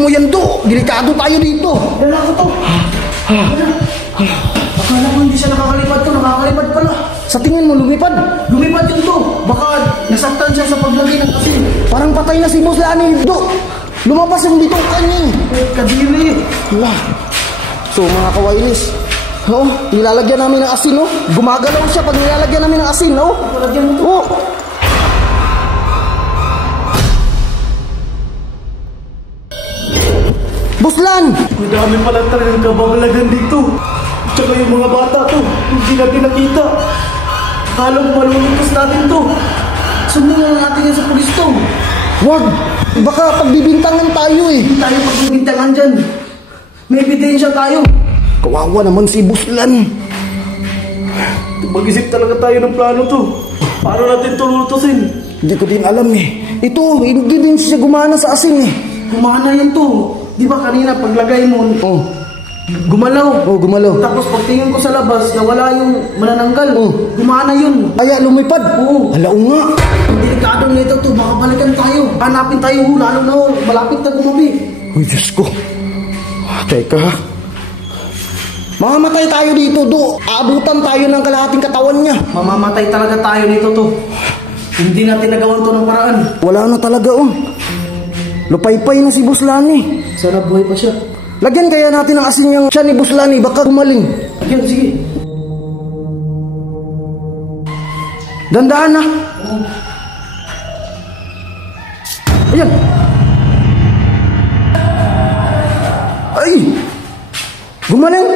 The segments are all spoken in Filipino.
mo yan, Do. Delikado tayo dito. Yan ako to. Akala ko hindi siya nakakalipad to. Nakakalipad pala. Sa tingin mo, lumipad? Lumipad yun to. Baka nasaktan siya sa paglagay ng asin. Parang patay na si Boss Lani, Do. Lumabas yung dito kanya. Kadiri. Wah. So, mga kawailis, nilalagyan namin ng asin, Gumagalaw siya pag nilalagyan namin ng asin, Nilalagyan mo to. Buslan! Madami pala talagang kababalagan dito. Tsaka yung mga bata to, hindi natin nakita. Akala mo malulutos natin to. Sumungan natin yan sa pulis to. Wag! Baka pagbibintangan tayo Hindi tayo pagbibintangan dyan. May ebidensya tayo. Kawawa naman si Buslan. Mag-isip talaga tayo ng plano to. Paano natin ito lulutusin? Hindi ko din alam Ito, hindi din siya gumana sa asin Gumana yan to. Di ba kanina paglagay mo, gumalaw. Gumalaw. Tapos pagtingin ko sa labas, nawala yung manananggal. Gumana yun. Kaya lumipad. Alaw nga. Delikado nito to, baka balikan tayo. Hanapin tayo, lalo na malapit na gumabi. Uy, Diyos ko. Teka. Mamamatay tayo dito, Do. Aabutan tayo ng kalahating katawan niya. Mamamatay talaga tayo nito to. Hindi natin nagawan to ng paraan. Wala na talaga, Lupay-pay na si Boss Lani. Sana buhay pa siya. Lagyan kaya natin ng asin yung siya ni Boss Lani, baka gumaling. Lagyan, sige. Dandaan na. Ayan. Ay! Gumaling!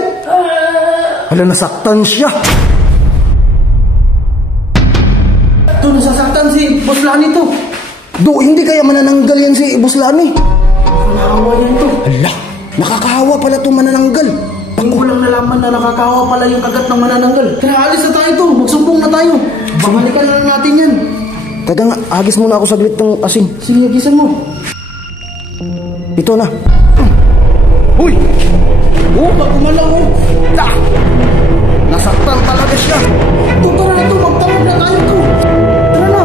Hala, nasaktan siya. Ito, nasasaktan si Boss Lani to. Do, hindi kaya manananggal yan si Boss Lani. Nakakahawa yan to. Hala, nakakahawa pala itong manananggal. Hindi ko lang nalaman na nakakahawa pala yung kagat ng manananggal. Kaya alis na tayo to, magsumbong na tayo. Babalikan na lang natin yan. Teka nga, agis muna ako saglit ng asin. Sige, agisan mo. Ito na. Uy! Pag umalaw, Nasaktan talaga siya. Tara na to, magtawag na tayo to. Tara na.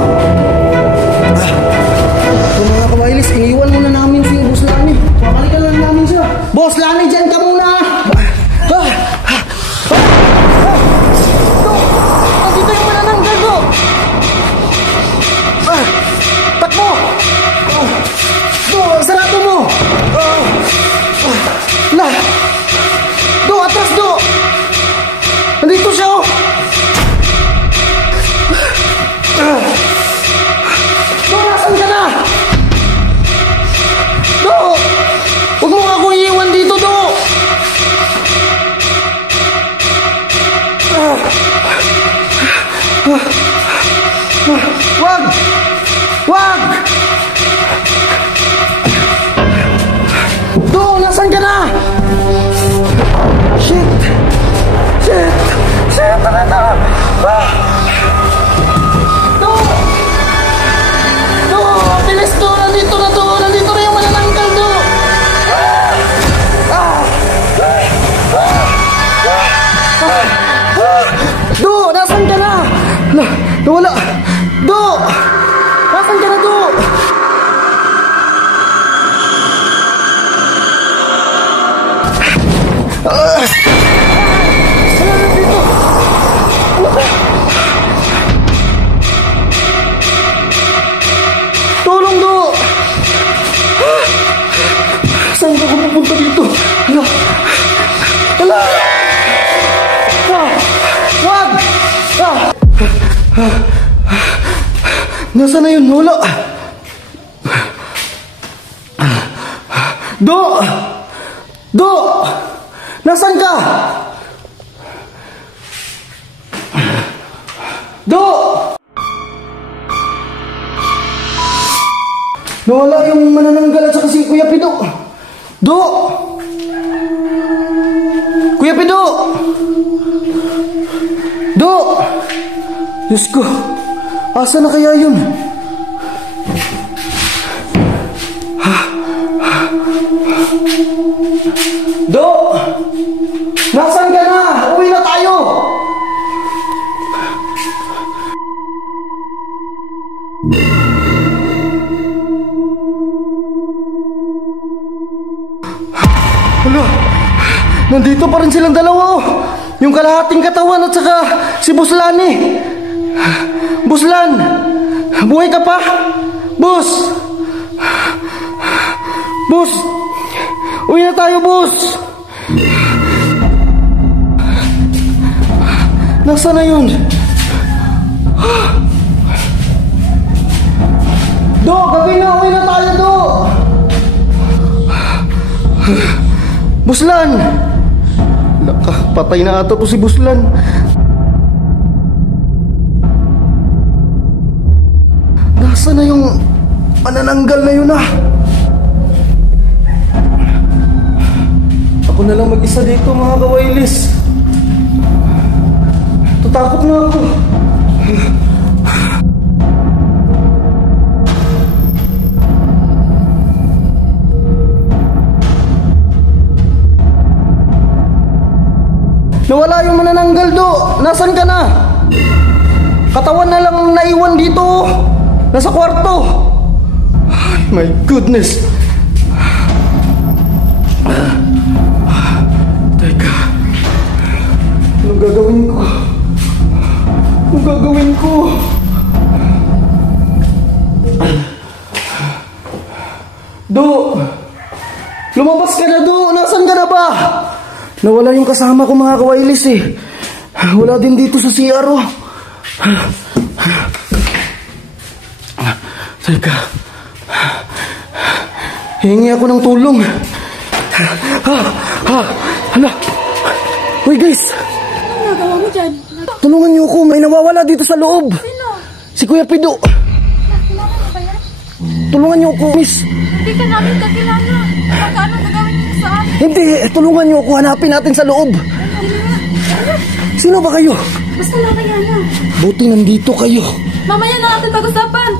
Ito mga kawailis, iniwan muna namin si Boss Lani. Babalikan lang namin siya. Boss Lani, dyan ka muna! Nandito yung manananggal, Do! Takbo! Do, sarado mo! Do, atras, Do! Nandito siya, Do, nasan ka na? Do! Huwag mo ako iiwan dito, Do! Wag! Wag! Do, nasan ka na? Shit! Shit! Shit! Tara! Do! Do! Bilis, Do! Nandito na, Do! Nandito na yung manananggal, Do! Do! Nasaan ka na? Nawala! Do! Nasaan ka na, Do? Tulong, Do! Saan ka pupunta dito? Hala! Hala! Wag! Nasaan na yun? Wala! Do! Do! Nasaan ka? Do! Nawala yung manananggal at saka si Kuya Pido. Do! Kuya Pido! Do! Diyos ko, asa na kaya yun? Do! Nasaan ka na? Uwi na tayo! nandito pa rin silang dalawa oh. Yung kalahating katawan at saka si Buslani. Buslan! Buhay ka pa? Bus! Bus! Uwi na tayo, Bus! Nasaan na yun? Do! Gabi na! Uwi na tayo, Do! Buslan! Laka, patay na ata to si Buslan. Nasaan na yung manananggal na yun ah? Ako na lang mag-isa dito mga kawailis. Tatakot na ako. Nawala yung manananggal, Do. Nasaan ka na? Katawan na lang naiwan dito. Nasa kwarto. Ay, my goodness. Teka. Anong gagawin ko? Anong gagawin ko? Do! Lumabas ka na, Do! Nasaan ka na ba? Nawala yung kasama ko mga kawailis eh. Wala din dito sa CR oh. Teka. Hingi ako ng tulong. Hala. Uy guys. Ano nagawa mo dyan? Tulungan niyo ako. May nawawala dito sa loob. Sino? Si Kuya Pido. Kilala mo ba yan? Tulungan niyo ako, miss. Hindi ka namin kakilala. Magkano gagawin mo sa amin? Hindi, tulungan niyo ako. Hanapin natin sa loob. Sino ba kayo? Basta lang kaya na. Buti nandito kayo. Mamaya na natin pag-usapan.